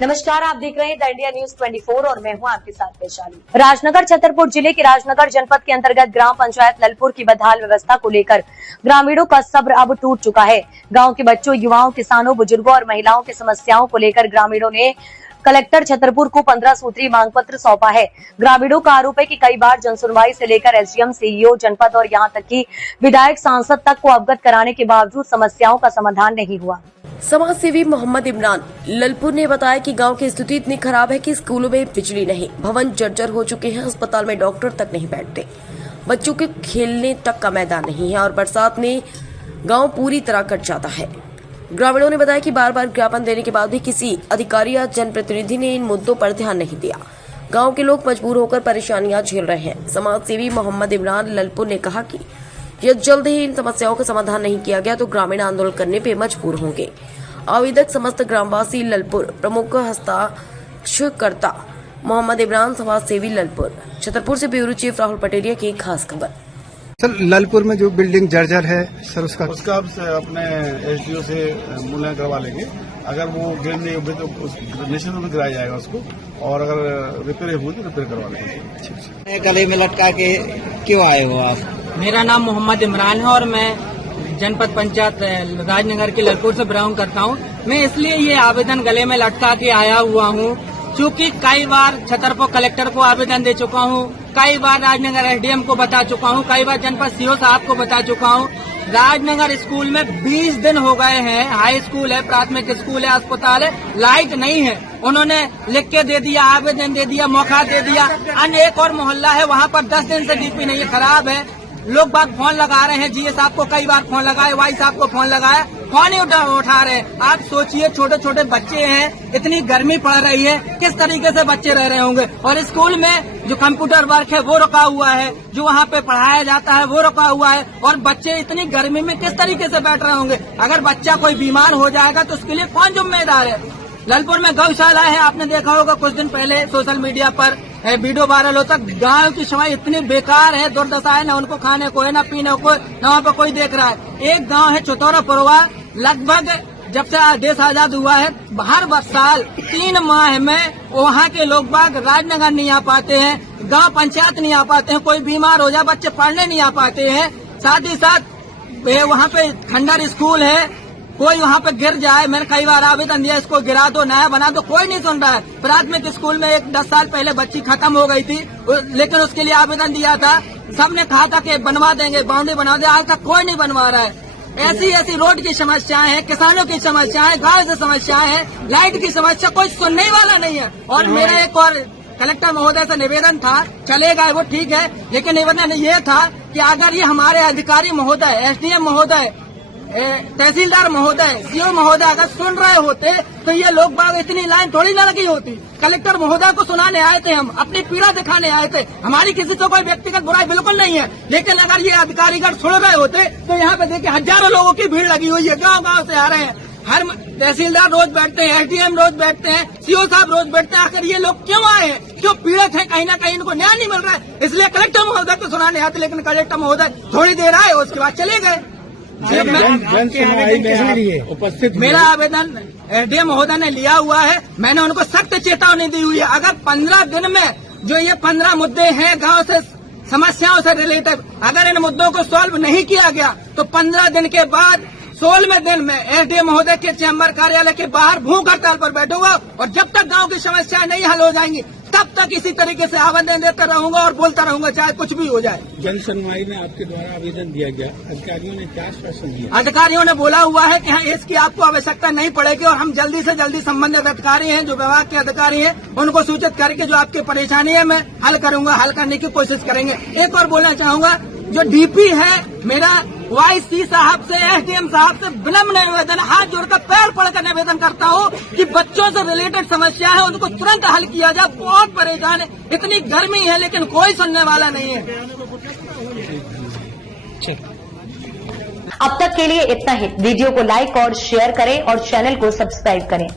नमस्कार, आप देख रहे हैं द इंडिया न्यूज 24 और मैं हूं आपके साथ वैशाली। राजनगर छतरपुर जिले के राजनगर जनपद के अंतर्गत ग्राम पंचायत ललपुर की बदहाल व्यवस्था को लेकर ग्रामीणों का सब्र अब टूट चुका है। गांव के बच्चों, युवाओं, किसानों, बुजुर्गों और महिलाओं की समस्याओं को लेकर ग्रामीणों ने कलेक्टर छतरपुर को 15 सूत्री मांग पत्र सौंपा है। ग्रामीणों का आरोप है कि कई बार जनसुनवाई से लेकर एसडीएम, सीईओ, जनपद और यहां तक कि विधायक, सांसद तक को अवगत कराने के बावजूद समस्याओं का समाधान नहीं हुआ। समाज सेवी मोहम्मद इमरान ललपुर ने बताया कि गांव की स्थिति इतनी खराब है कि स्कूलों में बिजली नहीं, भवन जर्जर हो चुके हैं, अस्पताल में डॉक्टर तक नहीं बैठते, बच्चों के खेलने तक का मैदान नहीं है और बरसात में गांव पूरी तरह कट जाता है। ग्रामीणों ने बताया कि बार बार ज्ञापन देने के बाद भी किसी अधिकारी या जनप्रतिनिधि ने इन मुद्दों पर ध्यान नहीं दिया। गाँव के लोग मजबूर होकर परेशानियां झेल रहे हैं। समाज सेवी मोहम्मद इमरान ललपुर ने कहा कि यदि जल्द ही इन समस्याओं का समाधान नहीं किया गया तो ग्रामीण आंदोलन करने पे मजबूर होंगे। आवेदक समस्त ग्रामवासी ललपुर, प्रमुख हस्ताक्षरकर्ता मोहम्मद इमरान, समाज सेवी ललपुर। छतरपुर से ब्यूरो चीफ राहुल पटेलिया की खास खबर। सर, ललपुर में जो बिल्डिंग जर्जर है सर, उसका अब अपने एसडीओ से मूल्यांकन करवा लेंगे। अगर वो गिर नहीं हुए तो निश्चित रूप से गिराया जाएगा उसको, और अगर रिपेयर हुई तो रिपेयर करवा लेंगे। गले में लटका के क्यों आए हो आप? मेरा नाम मोहम्मद इमरान है और मैं जनपद पंचायत राजनगर के ललपुर से बिलोंग करता हूँ। मैं इसलिए ये आवेदन गले में लटका के आया हुआ हूँ क्योंकि कई बार छतरपुर कलेक्टर को आवेदन दे चुका हूँ, कई बार राजनगर एसडीएम को बता चुका हूँ, कई बार जनपद सीओ साहब को बता चुका हूँ। राजनगर स्कूल में 20 दिन हो गए हैं, हाई स्कूल है, प्राथमिक स्कूल है, अस्पताल है, लाइट नहीं है। उन्होंने लिख के दे दिया, आवेदन दे दिया, मौका दे दिया। अन्य एक और मोहल्ला है, वहाँ पर 10 दिन से डीपी नहीं है, खराब है। लोग बात फोन लगा रहे हैं, जीए साहब को कई बार फोन लगाए, वाई साहब को फोन लगाया, फोन ही उठा रहे हैं। आप सोचिए, छोटे छोटे बच्चे हैं, इतनी गर्मी पड़ रही है, किस तरीके से बच्चे रह रहे होंगे। और स्कूल में जो कंप्यूटर वर्क है वो रुका हुआ है, जो वहाँ पे पढ़ाया जाता है वो रुका हुआ है, और बच्चे इतनी गर्मी में किस तरीके से बैठ रहे होंगे। अगर बच्चा कोई बीमार हो जाएगा तो उसके लिए कौन जिम्मेदार है। ललपुर में गौशाला है, आपने देखा होगा कुछ दिन पहले सोशल मीडिया पर वीडियो वायरल होता। गांव की सफाई इतनी बेकार है, दुर्दशा है, न उनको खाने को है, न पीने को, न वहाँ पर कोई देख रहा है। एक गांव है चौतौरा पुरवा, लगभग जब से देश आजाद हुआ है, हर साल 3 माह में वहाँ के लोग बाग राजनगर नहीं आ पाते हैं, गांव पंचायत नहीं आ पाते हैं। कोई बीमार हो जाए, बच्चे पढ़ने नहीं आ पाते हैं। साथ ही साथ वहाँ पे खंडर स्कूल है, कोई वहाँ पे गिर जाए, मैंने कई बार आवेदन दिया, इसको गिरा दो, नया बना दो, कोई नहीं सुन रहा है। प्राथमिक स्कूल में 10 साल पहले बच्ची खत्म हो गई थी, लेकिन उसके लिए आवेदन दिया था, सबने कहा था कि बनवा देंगे, बाउंड्री बना दे, आज तक कोई नहीं बनवा रहा है। ऐसी रोड की समस्याएं हैं, किसानों की समस्याएं, गाँव से समस्याएं हैं, लाइट की समस्या, कोई सुनने वाला नहीं है। और मेरा एक और कलेक्टर महोदय से निवेदन था, चले गए वो ठीक है, लेकिन निवेदन ये था कि अगर ये हमारे अधिकारी महोदय, एसडीएम महोदय, तहसीलदार महोदय, सीओ महोदय अगर सुन रहे होते तो ये लोग बाग इतनी लाइन थोड़ी न लगी होती। कलेक्टर महोदय को सुनाने आए थे, हम अपनी पीड़ा दिखाने आए थे, हमारी किसी से कोई व्यक्तिगत बुराई बिल्कुल नहीं है। लेकिन अगर ये अधिकारीगण सुन रहे होते तो यहाँ पे देखिए हजारों लोगों की भीड़ लगी हुई है, गाँव गाँव से आ रहे हैं। हर तहसीलदार रोज बैठते हैं, एसडीएम रोज बैठते हैं, सीओ साहब रोज बैठते हैं। आखिर ये लोग क्यों आए हैं, क्यों पीड़ित हैं, कहीं ना कहीं इनको न्याय नहीं मिल रहा है, इसलिए कलेक्टर महोदय को सुनाने आते। लेकिन कलेक्टर महोदय थोड़ी देर आए, उसके बाद चले गए। उपस्थित मेरा आवेदन एसडीएम महोदय ने लिया हुआ है, मैंने उनको सख्त चेतावनी दी हुई है। अगर 15 दिन में जो ये 15 मुद्दे हैं गांव से समस्याओं से रिलेटेड, अगर इन मुद्दों को सॉल्व नहीं किया गया तो 15 दिन के बाद 16वें दिन में एसडीएम महोदय के चैम्बर कार्यालय के बाहर भूख हड़ताल पर बैठूंगा। और जब तक गांव की समस्याएं नहीं हल हो जाएंगी तब तक इसी तरीके से आवेदन देता रहूंगा और बोलता रहूंगा, चाहे कुछ भी हो जाए। जन सुनवाई में आपके द्वारा आवेदन दिया गया, अधिकारियों ने क्या आश्वासन दिया? अधिकारियों ने बोला हुआ है कि हाँ, इसकी आपको आवश्यकता नहीं पड़ेगी और हम जल्दी से जल्दी संबंधित अधिकारी हैं, जो विभाग के अधिकारी हैं, उनको सूचित करके जो आपकी परेशानी है मैं हल करूंगा, हल करने की कोशिश करेंगे। एक और बोलना चाहूंगा, जो डीपी है मेरा वाई सी साहब से, एसडीएम साहब से विनम्र निवेदन, हाथ जोड़कर पैर पड़कर निवेदन करता हूँ कि बच्चों से रिलेटेड समस्या है उनको तुरंत हल किया जाए। बहुत परेशान है, इतनी गर्मी है लेकिन कोई सुनने वाला नहीं है। अब तक के लिए इतना ही। वीडियो को लाइक और शेयर करें और चैनल को सब्सक्राइब करें।